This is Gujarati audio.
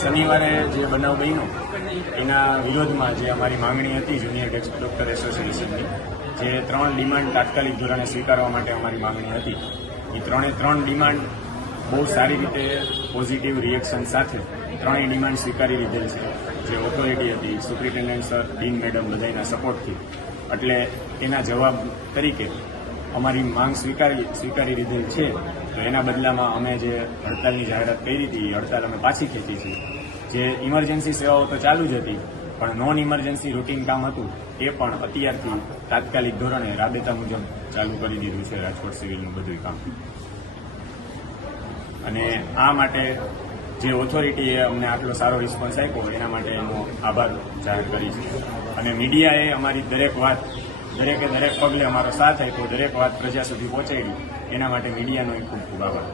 શનિવારે જે બનાવ બન્યો એના વિરોધમાં જે અમારી માંગણી હતી જુનિયર ડોક્ટર એસોસિએશનની, જે 3 ડિમાન્ડ તાત્કાલિક ધોરણે સ્વીકારવા માટે અમારી માંગણી હતી, એ 3 ડિમાન્ડ બહુ સારી રીતે પોઝિટિવ રિએક્શન સાથે 3 ડિમાન્ડ સ્વીકારી લીધેલ છે. જે ઓથોરિટી હતી, સુપ્રિન્ટેન્ડન્ટ સર, ડીન મેડમ બધાના સપોર્ટથી, એટલે એના જવાબ તરીકે અમારી માંગ સ્વીકારી લીધેલ છે. તો એના બદલામાં અમે જે હડતાલની જાહેરાત કરી હતી, હડતાલ અમે પાછી ખેંચી છે. જે ઇમરજન્સી સેવાઓ તો ચાલુ જ હતી, પણ નોન ઇમરજન્સી રૂટીન કામ હતું એ પણ અત્યારથી તાત્કાલિક ધોરણે રાબેતા મુજબ ચાલુ કરી દીધું છે રાજકોટ સિવિલનું બધું કામ. અને આ માટે જે ઓથોરિટીએ અમને આટલો સારો રિસ્પોન્સ આપ્યો એના માટે એનો આભાર જાહેર કરી છે. અને મીડિયાએ અમારી દરેક પગલે અમારો સાથ આપ્યો, દરેક વાત પ્રજા સુધી પહોંચાડી, એના માટે મીડિયાનો ખૂબ ખૂબ આભાર.